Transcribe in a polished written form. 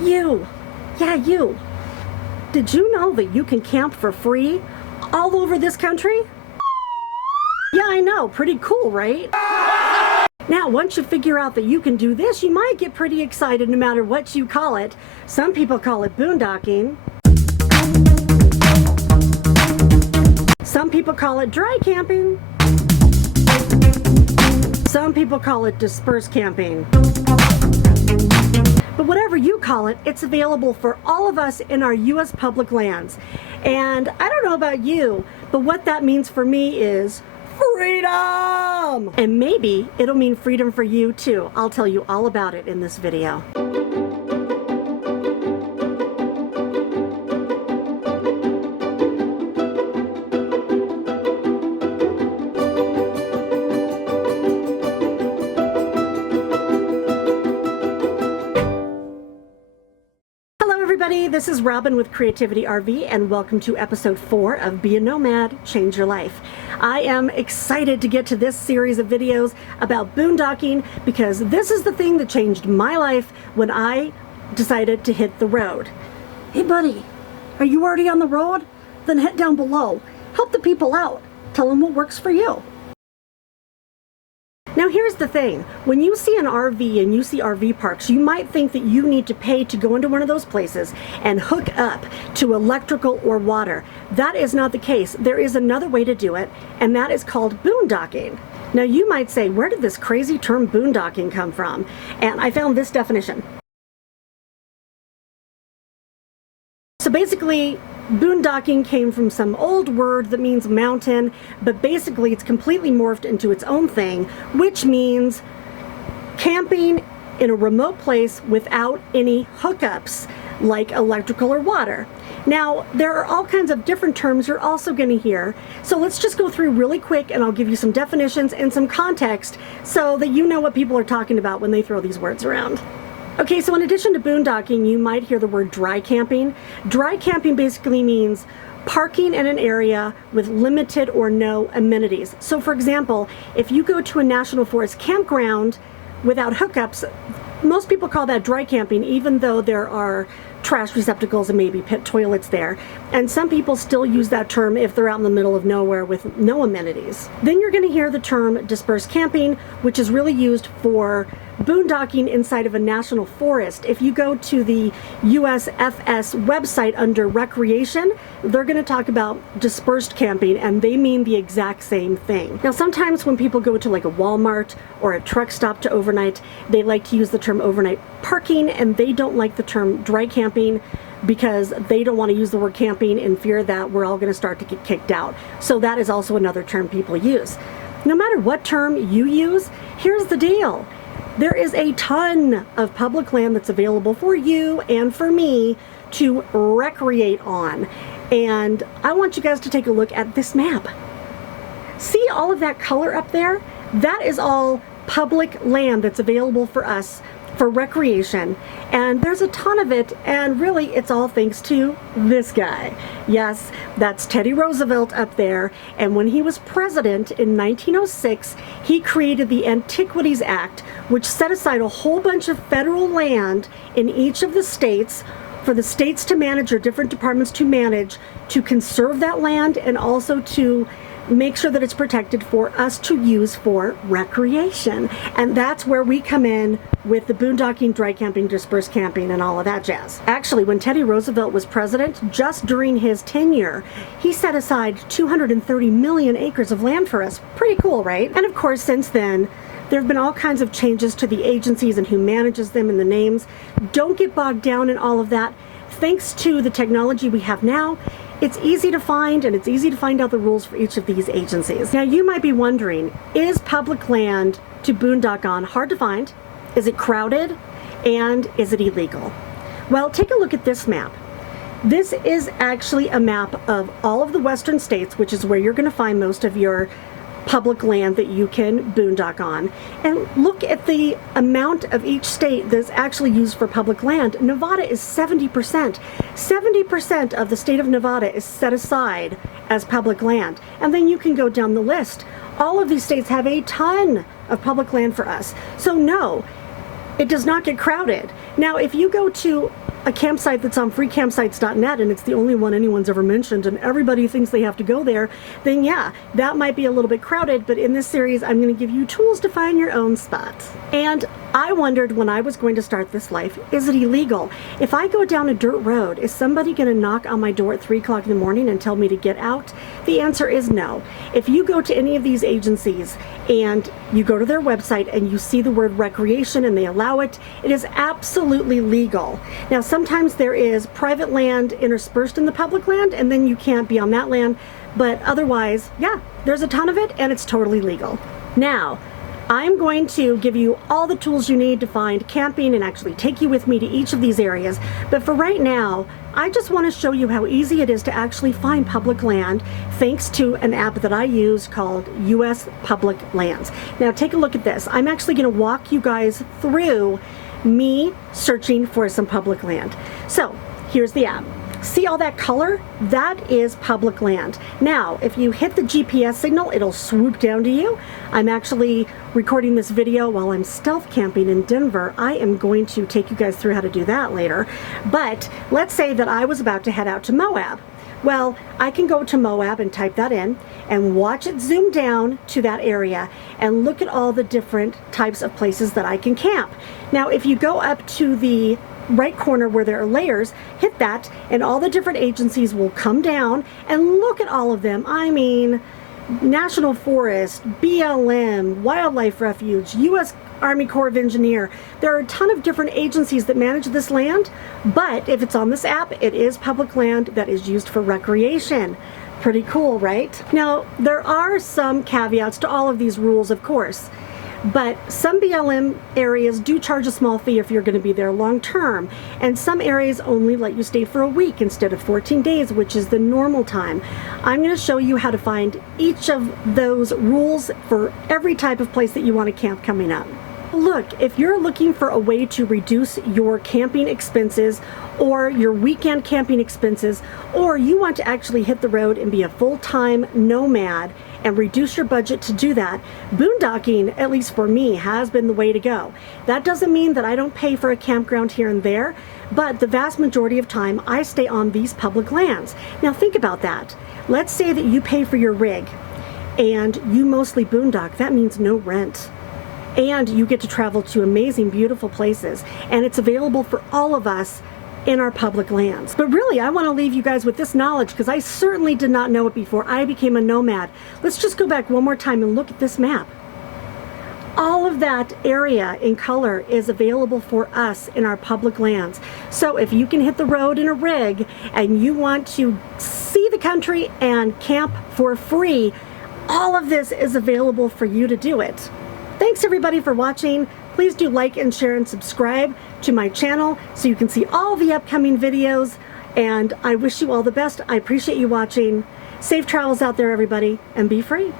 You! Yeah, you! Did you know that you can camp for free all over this country? Yeah, I know. Pretty cool, right? Now, once you figure out that you can do this, you might get pretty excited no matter what you call it. Some people call it boondocking. Some people call it dry camping. Some people call it dispersed camping. But whatever you call it, it's available for all of us in our U.S. public lands. And I don't know about you, but what that means for me is freedom! And maybe it'll mean freedom for you too. I'll tell you all about it in this video. This is Robin with Creativity RV, and welcome to episode 4 of Be a Nomad, Change Your Life. I am excited to get to this series of videos about boondocking because this is the thing that changed my life when I decided to hit the road. Hey buddy, are you already on the road? Then head down below. Help the people out. Tell them what works for you. Now here's the thing, when you see an RV and you see RV parks, you might think that you need to pay to go into one of those places and hook up to electrical or water. That is not the case. There is another way to do it, and that is called boondocking. Now you might say, where did this crazy term boondocking come from? And I found this definition. So basically, boondocking came from some old word that means mountain, but basically it's completely morphed into its own thing, which means camping in a remote place without any hookups like electrical or water. Now, there are all kinds of different terms you're also going to hear, so let's just go through really quick and I'll give you some definitions and some context so that you know what people are talking about when they throw these words around. Okay, so in addition to boondocking, you might hear the word dry camping. Dry camping basically means parking in an area with limited or no amenities. So for example, if you go to a national forest campground without hookups, most people call that dry camping, even though there are trash receptacles and maybe pit toilets there. And some people still use that term if they're out in the middle of nowhere with no amenities. Then you're going to hear the term dispersed camping, which is really used for boondocking inside of a national forest. If you go to the USFS website under recreation, they're going to talk about dispersed camping, and they mean the exact same thing. Now sometimes when people go to like a Walmart or a truck stop to overnight, they like to use the term overnight parking, and they don't like the term dry camping because they don't want to use the word camping in fear that we're all going to start to get kicked out. So that is also another term people use. No matter what term you use, here's the deal. There is a ton of public land that's available for you and for me to recreate on. And I want you guys to take a look at this map. See all of that color up there? That is all public land that's available for us for recreation, and there's a ton of it, and really it's all thanks to this guy. Yes, that's Teddy Roosevelt up there, and when he was president in 1906, he created the Antiquities Act, which set aside a whole bunch of federal land in each of the states for the states to manage, or different departments to manage, to conserve that land and also to make sure that it's protected for us to use for recreation. And that's where we come in with the boondocking, dry camping, dispersed camping, and all of that jazz. Actually, when Teddy Roosevelt was president, just during his tenure, he set aside 230 million acres of land for us. Pretty cool, right? And of course, since then, there have been all kinds of changes to the agencies and who manages them and the names. Don't get bogged down in all of that. Thanks to the technology we have now, it's easy to find, and it's easy to find out the rules for each of these agencies. Now you might be wondering, is public land to boondock on hard to find? Is it crowded? And is it illegal? Well, take a look at this map. This is actually a map of all of the western states, which is where you're going to find most of your public land that you can boondock on. And look at the amount of each state that's actually used for public land. Nevada is 70%. 70% of the state of Nevada is set aside as public land. And then you can go down the list. All of these states have a ton of public land for us. So no, it does not get crowded. Now, if you go to a campsite that's on freecampsites.net and it's the only one anyone's ever mentioned and everybody thinks they have to go there, then yeah, that might be a little bit crowded, but in this series I'm going to give you tools to find your own spot. And I wondered when I was going to start this life, is it illegal? If I go down a dirt road, is somebody going to knock on my door at 3 o'clock in the morning and tell me to get out? The answer is no. If you go to any of these agencies and you go to their website and you see the word recreation and they allow it, it is absolutely legal. Now sometimes there is private land interspersed in the public land and then you can't be on that land, but otherwise, yeah, there's a ton of it and it's totally legal. Now, I'm going to give you all the tools you need to find camping and actually take you with me to each of these areas. But for right now, I just want to show you how easy it is to actually find public land thanks to an app that I use called US Public Lands. Now take a look at this. I'm actually going to walk you guys through me searching for some public land. So here's the app. See all that color? That is public land. Now, if you hit the GPS signal, it'll swoop down to you. I'm actually recording this video while I'm stealth camping in Denver. I am going to take you guys through how to do that later. But let's say that I was about to head out to Moab. Well, I can go to Moab and type that in and watch it zoom down to that area and look at all the different types of places that I can camp. Now, if you go up to the right corner where there are layers, hit that and all the different agencies will come down and look at all of them. I mean, National Forest, BLM, Wildlife Refuge, U.S. Army Corps of Engineer. There are a ton of different agencies that manage this land, but if it's on this app, it is public land that is used for recreation. Pretty cool, right? Now, there are some caveats to all of these rules, of course. But some BLM areas do charge a small fee if you're going to be there long term, and some areas only let you stay for a week instead of 14 days, which is the normal time. I'm going to show you how to find each of those rules for every type of place that you want to camp coming up. Look, if you're looking for a way to reduce your camping expenses or your weekend camping expenses, or you want to actually hit the road and be a full-time nomad and reduce your budget to do that, boondocking, at least for me, has been the way to go. That doesn't mean that I don't pay for a campground here and there, but the vast majority of time I stay on these public lands. Now think about that. Let's say that you pay for your rig and you mostly boondock. That means no rent. And you get to travel to amazing, beautiful places. And it's available for all of us in our public lands. But really, I want to leave you guys with this knowledge because I certainly did not know it before I became a nomad. Let's just go back one more time and look at this map. All of that area in color is available for us in our public lands. So if you can hit the road in a rig and you want to see the country and camp for free, all of this is available for you to do it. Thanks everybody for watching. Please do like and share and subscribe to my channel so you can see all the upcoming videos. And I wish you all the best. I appreciate you watching. Safe travels out there, everybody, and be free.